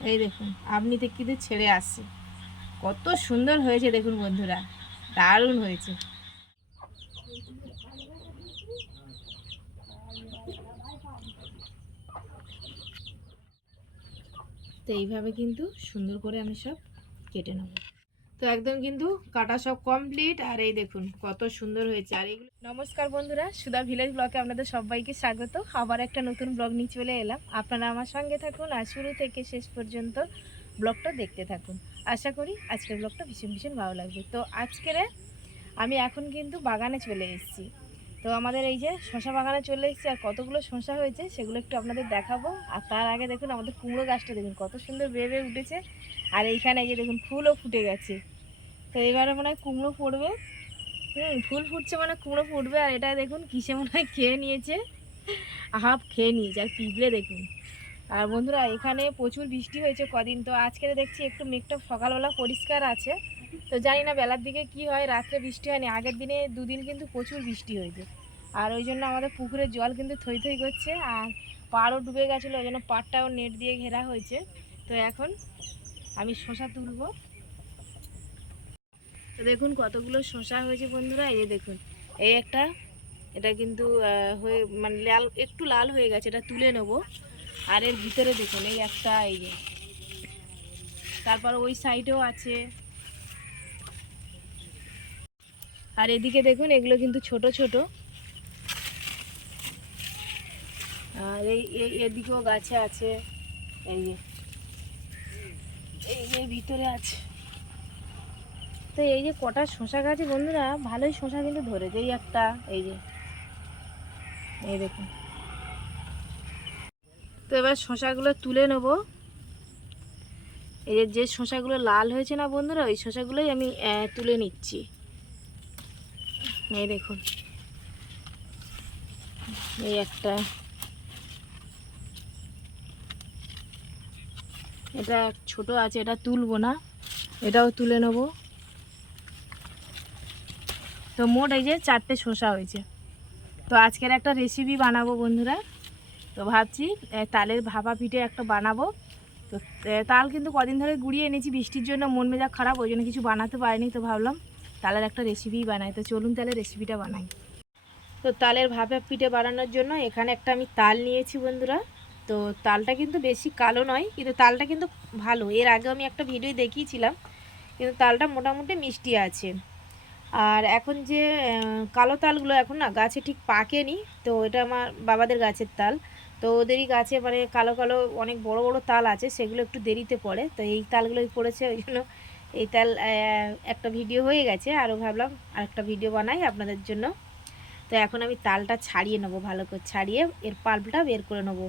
এই দেখুন আপনিতে কিন্তু ছেড়ে আসছে কত সুন্দর হয়েছে দেখুন বন্ধুরা, দারুণ হয়েছে। তো এইভাবে কিন্তু সুন্দর করে আমি সব কেটে নেব। তো একদম কিন্তু কাটা সব কমপ্লিট আর এই দেখুন কত সুন্দর হয়েছে। আর এইগুলো নমস্কার বন্ধুরা, সুধা ভিলেজ ব্লকে আপনাদের সবাইকে স্বাগত। আবার একটা নতুন ব্লগ নিয়ে চলে এলাম। আপনারা আমার সঙ্গে থাকুন আর শুরু থেকে শেষ পর্যন্ত ব্লগটা দেখতে থাকুন। আশা করি আজকের ব্লগটা ভীষণ ভীষণ ভালো লাগবে। তো আজকের আমি এখন কিন্তু বাগানে চলে এসেছি। তো আমাদের এই যে শশা বাগানে চলে এসেছি, আর কতগুলো শশা হয়েছে সেগুলো একটু আপনাদের দেখাবো। আর তার আগে দেখুন আমাদের কুমড়ো গাছটা, দেখুন কত সুন্দর বেয়ে বেয়ে উঠেছে। আর এইখানে এই যে দেখুন ফুলও ফুটে গেছে। তো এবারে মনে হয় কুমড়ো পড়বে। হুম, ফুল ফুটছে মানে কুমড়ো ফুটবে। আর এটা দেখুন কিসে মনে হয় খেয়ে নিয়েছে। হাফ খেয়ে নিয়েছে, আর পিঁপড়ে দেখুন। আর বন্ধুরা, এখানে প্রচুর বৃষ্টি হয়েছে কদিন। তো আজকে দেখছি একটু মেঘটা সকালবেলা পরিষ্কার আছে। তো জানি না বেলার দিকে কি হয়, রাত্রে বৃষ্টি হয়নি, আগের দিনে দুদিন কিন্তু প্রচুর বৃষ্টি হয়েছে। আর ওই জন্য আমাদের পুকুরের জল কিন্তু থই থই করছে, আর পাড়ও ডুবে গেছিল, ওই জন্য পাড়টাও নেট দিয়ে ঘেরা হয়েছে। তো এখন আমি শশা তুলবো। তো দেখুন কতগুলো শশা হয়েছে বন্ধুরা, এই দেখুন, এই একটা, এটা কিন্তু হয়ে মানে লাল, একটু লাল হয়ে গেছে, এটা তুলে নেব। আর এর ভিতরে দেখুন, এই একটা, এই তারপর ওই সাইডেও আছে। আর এদিকে দেখুন, এগুলো কিন্তু ছোট ছোট। আর এই এদিকেও গাছে আছে। এই যে এই যে ভিতরে আছে। তো এই যে কটা শশা গাছে, বন্ধুরা, ভালোই শশা কিন্তু ধরেছে। এই একটা, এই যে, এই দেখুন। তো এবার শশাগুলো তুলে নেব। এই যে শশাগুলো লাল হয়েছে না বন্ধুরা, ওই শশাগুলোই আমি তুলে নিচ্ছি। এই দেখুন। এই একটা। এটা ছোট আছে, এটা তুলবো না। এটাও তুলে নেব। তো মোট এই যে চারটে শসা হয়েছে। তো আজকের একটা রেসিপি বানাবো বন্ধুরা। তো ভাবছি তালের ভাপা পিঠে একটা বানাবো। তো তাল কিন্তু কদিন ধরে গুড়িয়ে এনেছি, বৃষ্টির জন্য মন মেজাজ খারাপ, ওই জন্য কিছু বানাতে পারিনি, তো ভাবলাম তালের একটা রেসিপি বানাই। তো চলুন তাহলে রেসিপিটা বানাই। তো তালের ভাপা পিঠে বানানোর জন্য এখানে একটা আমি তাল নিয়েছি বন্ধুরা। তো তালটা কিন্তু বেশি কালো নয়, কিন্তু তালটা কিন্তু ভালো। এর আগে আমি একটা ভিডিও দেখিয়েছিলাম, কিন্তু তালটা মোটামুটি মিষ্টি আছে। আর এখন যে কালো তালগুলো এখন না গাছে ঠিক পাকেনি, তো এটা আমার বাবাদের গাছের তাল। তো ওদেরই গাছে মানে কালো কালো অনেক বড় বড় তাল আছে, সেগুলো একটু দেরিতে পড়ে। তো এই তালগুলোই পড়েছে, ওই জন্য এই তাল একটা ভিডিও হয়ে গেছে আরও ভাবলাম আরেকটা ভিডিও বানাই আপনাদের জন্য। তো এখন আমি তালটা ছাড়িয়ে নেব ভালো করে, ছাড়িয়ে এর পাল্পটা বের করে নেব।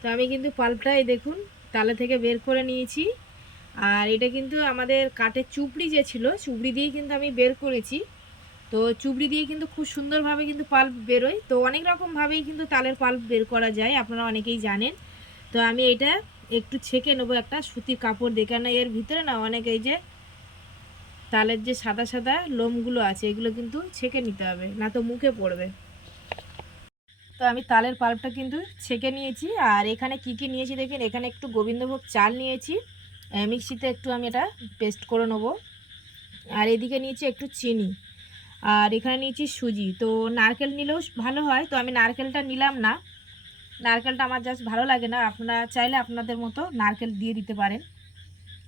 তো আমি কিন্তু পাল্পটা, এই দেখুন, তালে থেকে বের করে নিয়েছি। আর এটা কিন্তু আমাদের কাঠের চুপড়ি যে ছিল চুপড়ি দিয়ে কিন্তু আমি বের করেছি। তো চুবড়ি দিয়ে কিন্তু খুব সুন্দরভাবে কিন্তু পাল্প বেরোয়। তো অনেক রকমভাবেই কিন্তু তালের পাল্প বের করা যায়, আপনারা অনেকেই জানেন। তো আমি এটা একটু ছেঁকে নেব একটা সুতির কাপড় দেখে। না এর ভিতরে না অনেক এই যে তালের যে সাদা সাদা লোমগুলো আছে, এগুলো কিন্তু ছেঁকে নিতে হবে না তো মুখে পড়বে। তো আমি তালের পাল্পটা কিন্তু ছেঁকে নিয়েছি, আর এখানে কি কি নিয়েছি দেখেন, এখানে একটু গোবিন্দভোগ চাল নিয়েছি মিক্সিতে একটু আমি এটা পেস্ট করে নেব। আর এদিকে নিয়েছি একটু চিনি, আর এখানে নিয়েছি সুজি। তো নারকেল নিলেও ভালো হয়, তো আমি নারকেলটা নিলাম না নারকেলটা আমার জাস্ট ভালো লাগে না। আপনারা চাইলে আপনাদের মতো নারকেল দিয়ে দিতে পারেন।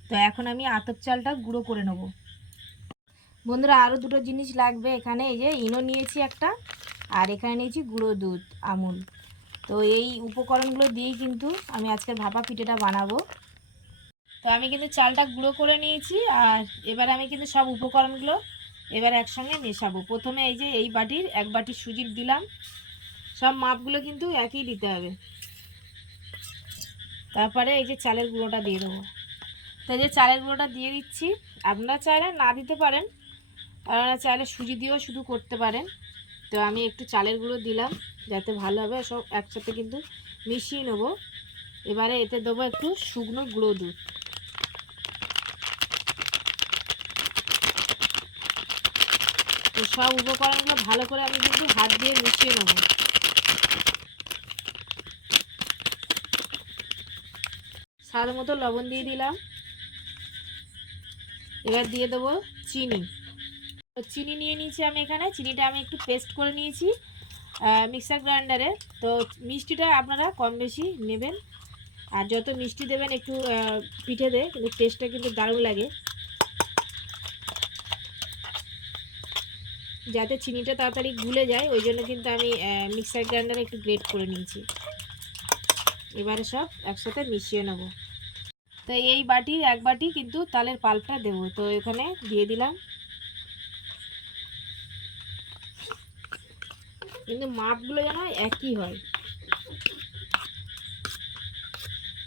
তো এখন আমি আতপ চালটা গুঁড়ো করে নেব। বন্ধুরা আরও দুটো জিনিস লাগবে এখানে। এই যে ইনো নিয়েছি একটা, আর এখানে নিয়েছি গুঁড়ো দুধ, আমুল। তো এই উপকরণগুলো দিয়েই কিন্তু আমি আজকের ভাপা পিঠেটা বানাবো। তো আমি কিন্তু চালটা গুঁড়ো করে নিয়েছি, আর এবারে আমি কিন্তু সব উপকরণগুলো এবার একসঙ্গে মেশাবো। প্রথমে এই যে এই বাটির, এক বাটি সুজির দিলাম। সব মাপগুলো কিন্তু একই দিতে হবে। তারপরে এই যে চালের গুঁড়োটা দিয়ে দেবো। তো যে চালের গুঁড়োটা দিয়ে দিচ্ছি। আপনারা চাইলে না দিতে পারেন। আপনারা চাইলে সুজি দিয়েও শুধু করতে পারেন। তো আমি একটু চালের গুঁড়ো দিলাম, যাতে ভালো হবে। সব একসাথে কিন্তু মিশিয়ে নেব। এবারে এতে দেবো একটু শুকনো গুঁড়ো দুধ। তো সব উপকরণগুলো ভালো করে আমি কিন্তু হাত দিয়ে মিশিয়ে নেব। স্বাদ মতো লবণ দিয়ে দিলাম। এবার দিয়ে দেবো চিনি। চিনি নিয়ে নিয়েছি আমি এখানে। চিনিটা আমি একটু পেস্ট করে নিয়েছি মিক্সার গ্রাইন্ডারে তো মিষ্টিটা আপনারা কম বেশি নেবেন। আর যত মিষ্টি দেবেন একটু পিঠে দে, কিন্তু টেস্টটা কিন্তু দারুণ লাগে। যাতে চিনিটা তাড়াতাড়ি গুলে যায়, ওই জন্য কিন্তু আমি মিক্সার গ্রাইন্ডারে একটু গ্রেট করে নিয়েছি। এবারে সব একসাথে মিশিয়ে নেব। তো এই বাটির এক বাটি কিন্তু তালের পাল্পটা দেবো। তো এখানে দিয়ে দিলাম। কিন্তু মাপগুলো যেন একই হয়।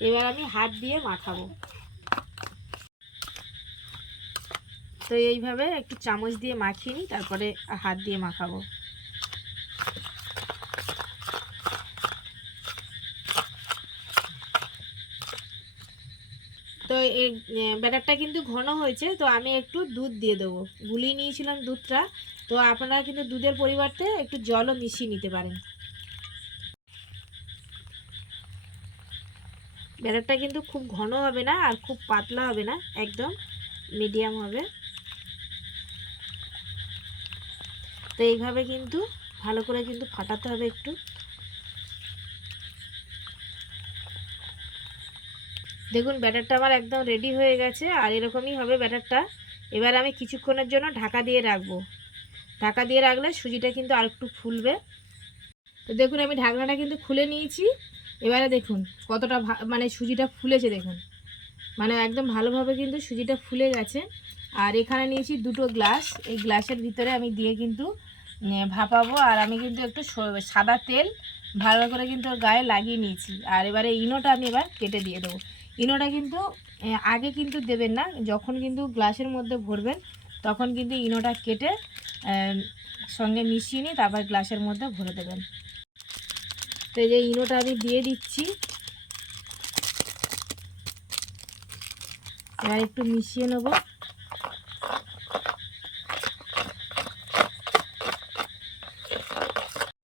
এবার আমি হাত দিয়ে মাখাবো। তো এইভাবে একটু চামচ দিয়ে মাখিয়ে নিই তারপরে হাত দিয়ে মাখাবো। এই ব্যাটারটা কিন্তু ঘন হয়েছে, তো আমি একটু দুধ দিয়ে দেবো। গুলিয়ে নিয়েছিলাম দুধটা, তো আপনারা কিন্তু দুধের পরিবর্তে একটু জলও মিশিয়ে নিতে পারেন। ব্যাটারটা কিন্তু খুব ঘন হবে না আর খুব পাতলা হবে না, একদম মিডিয়াম হবে। তো এইভাবে কিন্তু ভালো করে কিন্তু ফাটাতে হবে একটু। দেখুন, ব্যাটারটা আমার একদম রেডি হয়ে গেছে, আর এরকমই হবে ব্যাটারটা। এবার আমি কিছুক্ষণের জন্য ঢাকা দিয়ে রাখব। ঢাকা দিয়ে রাখলে সুজিটা কিন্তু আর একটু ফুলবে। তো দেখুন, আমি ঢাকনাটা কিন্তু খুলে নিয়েছি। এবারে দেখুন, কতটা মানে সুজিটা ফুলেছে দেখুন। মানে একদম ভালোভাবে কিন্তু সুজিটা ফুলে গেছে। আর এখানে নিয়েছি দুটো গ্লাস। এই গ্লাসের ভিতরে আমি দিয়ে কিন্তু ভাপাবো। আর আমি কিন্তু একটু সাদা তেল ভালো করে কিন্তু গায়ে লাগিয়ে নিয়েছি। আর এবারে ইনোটা আমি এবার কেটে দিয়ে দেবো। ইনোটা কিন্তু আগে কিন্তু দেবেন না। যখন কিন্তু গ্লাসের মধ্যে ভরবেন, তখন কিন্তু ইনোটা কেটে সঙ্গে মিশিয়ে নিয়ে তারপর গ্লাসের মধ্যে ভরে দেবেন। তো এই যে ইনোটা আমি দিয়ে দিচ্ছি। এবার একটু মিশিয়ে নেব।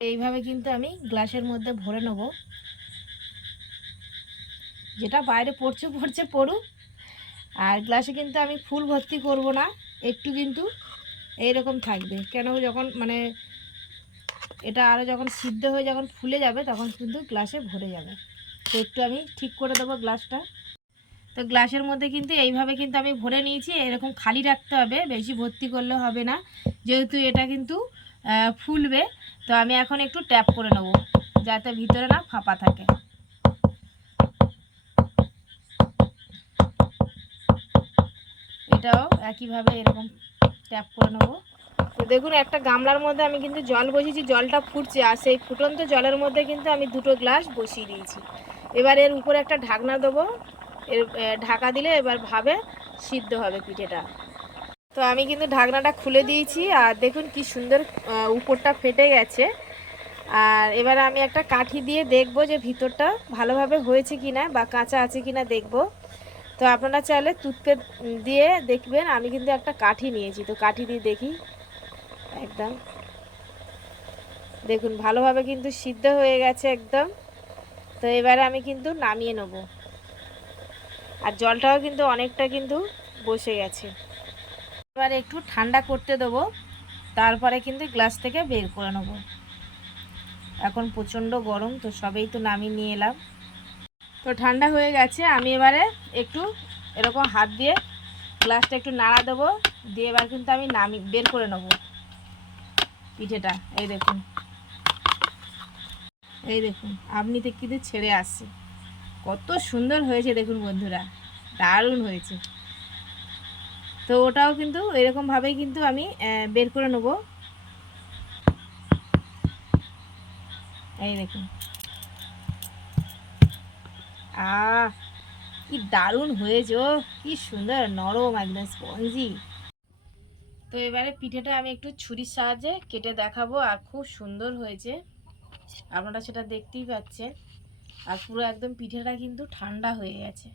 এইভাবে কিন্তু আমি গ্লাসের মধ্যে ভরে নেব। যেটা বাইরে পড়ছে পড়ছে, পড়ুক। আর গ্লাসে কিন্তু আমি ফুল ভর্তি করব না, একটু কিন্তু এইরকম থাকবে। কেন যখন মানে এটা আরও যখন সিদ্ধ হয়ে যখন ফুলে যাবে, তখন কিন্তু গ্লাসে ভরে যাবে। তো একটু আমি ঠিক করে দেবো গ্লাসটা তো গ্লাসের মধ্যে কিন্তু এইভাবে কিন্তু আমি ভরে নিয়েছি। এরকম খালি রাখতে হবে, বেশি ভর্তি করলে হবে না। যেহেতু এটা কিন্তু ফুলবে, তো আমি এখন একটু ট্যাপ করে নেব, যাতে ভিতরে না ফাঁপা থাকে। এটাও একইভাবে এরকম ট্যাপ করে নেব। তো দেখুন, একটা গামলার মধ্যে আমি কিন্তু জল বসিয়েছি, জলটা ফুটছে। আর সেই ফুটন্ত জলের মধ্যে কিন্তু আমি দুটো গ্লাস বসিয়ে দিয়েছি। এবার এর উপরে একটা ঢাকনা দেবো। এর ঢাকা দিলে এবার ভাবে সিদ্ধ হবে পিঠেটা। তো আমি কিন্তু ঢাকনাটা খুলে দিয়েছি। আর দেখুন কি সুন্দর উপরটা ফেটে গেছে। আর এবার আমি একটা কাঠি দিয়ে দেখব যে ভিতরটা ভালোভাবে হয়েছে কিনা বা কাঁচা আছে কিনা দেখব। তো আপনারা চাইলে টুথপেস্ট দিয়ে দেখবেন, আমি কিন্তু একটা কাঠি নিয়েছি, তো কাঠি দিয়ে দেখি। একদম। দেখুন, ভালোভাবে কিন্তু সিদ্ধ হয়ে গেছে একদম। তো এবারে আমি কিন্তু নামিয়ে নেব। আর জলটাও কিন্তু অনেকটা কিন্তু বসে গেছে। এবারে একটু ঠান্ডা করতে দেবো, তারপরে কিন্তু গ্লাস থেকে বের করে নেব। এখন প্রচণ্ড গরম, তো সবেই তো নামিয়ে নিয়ে এলাম। তো ঠান্ডা হয়ে গেছে, আমি এবারে একটু এরকম হাত দিয়ে গ্লাসটা একটু নাড়া দেবো, দিয়ে এবার কিন্তু আমি নামি, বের করে নেব পিঠেটা। এই দেখুন। এই দেখুন, আপনি তো কিন্তু ছেড়ে আসছে। কত সুন্দর হয়েছে দেখুন বন্ধুরা, দারুণ হয়েছে। তো ওটাও কিন্তু এরকমভাবেই কিন্তু আমি বের করে নেব। এই দেখুন। আহ, কি দারুণ হয়েছে কি সুন্দর, নরম একদম স্পঞ্জি। তো এবারে পিঠেটা আমি একটু ছুরির সাহায্যে কেটে দেখাবো আর খুব সুন্দর হয়েছে। আপনারা সেটা দেখতেই পাচ্ছেন। আর পুরো একদম পিঠেটা কিন্তু ঠান্ডা হয়ে গেছে।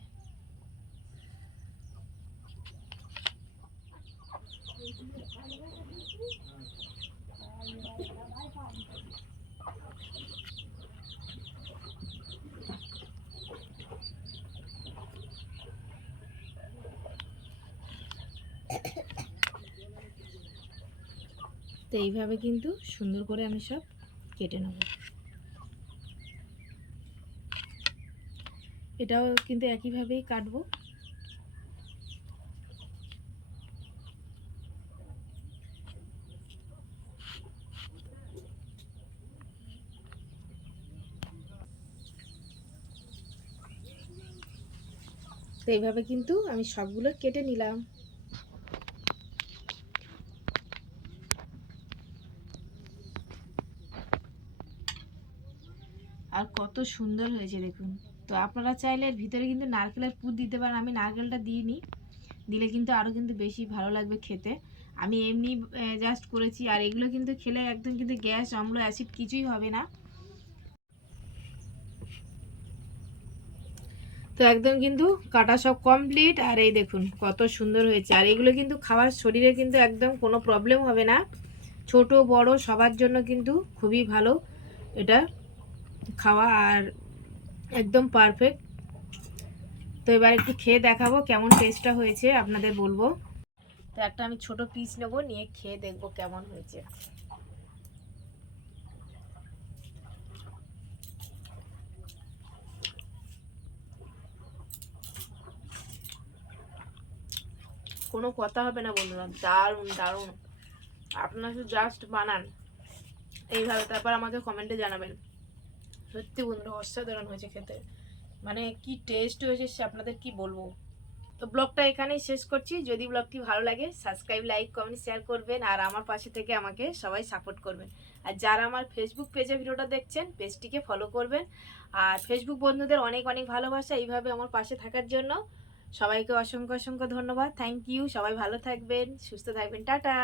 এইভাবে কিন্তু সুন্দর করে আমি সব কেটে নেব। এটাও কিন্তু একইভাবেই কাটবো। এইভাবে কিন্তু আমি সবগুলো কেটে নিলাম। আর কত সুন্দর হয়েছে দেখুন। তো আপনারা চাইলে এর ভিতরে কিন্তু নারকেলের পুর দিতে পারেন। আমি নারকেলটা দিইনি। দিলে কিন্তু আরও কিন্তু বেশি ভালো লাগবে খেতে। আমি এমনি জাস্ট করেছি। আর এগুলো কিন্তু খেলে একদম কিন্তু গ্যাস, অম্ল, অ্যাসিড কিছুই হবে না। তো একদম কিন্তু কাটা সব কমপ্লিট আর এই দেখুন, কত সুন্দর হয়েছে। আর এগুলো কিন্তু খাওয়ার শরীরে কিন্তু একদম কোনো প্রবলেম হবে না। ছোট, বড়, সবার জন্য কিন্তু খুবই ভালো। এটা খাওয়া আর একদম পারফেক্ট তো এবার একটু খেয়ে দেখাবো কেমন টেস্টটা হয়েছে, আপনাদের বলব। তো একটা আমি ছোট পিস নেব, নিয়ে খেয়ে দেখব কেমন হয়েছে। কোনো কথা হবে না বন্ধুরা, দারুণ দারুণ। আপনারা শুধু জাস্ট বানান। এইভাবে তারপর আমাকে কমেন্টে জানাবেন। সত্যি বন্ধুরা, অসাধারণ হয়েছে খেতে। মানে কি টেস্ট হয়েছে সে আপনাদের কি বলব? তো ব্লগটা এখানেই শেষ করছি। যদি ব্লগটি ভালো লাগে সাবস্ক্রাইব লাইক কমেন্ট শেয়ার করবেন আর আমার পাশে থেকে আমাকে সবাই সাপোর্ট করবেন। আর যারা আমার ফেসবুক পেজে ভিডিওটা দেখছেন পেজটিকে ফলো করবেন। আর ফেসবুক বন্ধুদের অনেক অনেক ভালোবাসা এইভাবে আমার পাশে থাকার জন্য। সবাইকে অসংখ্য অসংখ্য ধন্যবাদ। থ্যাংক ইউ সবাই ভালো থাকবেন, সুস্থ থাকবেন। টাটা!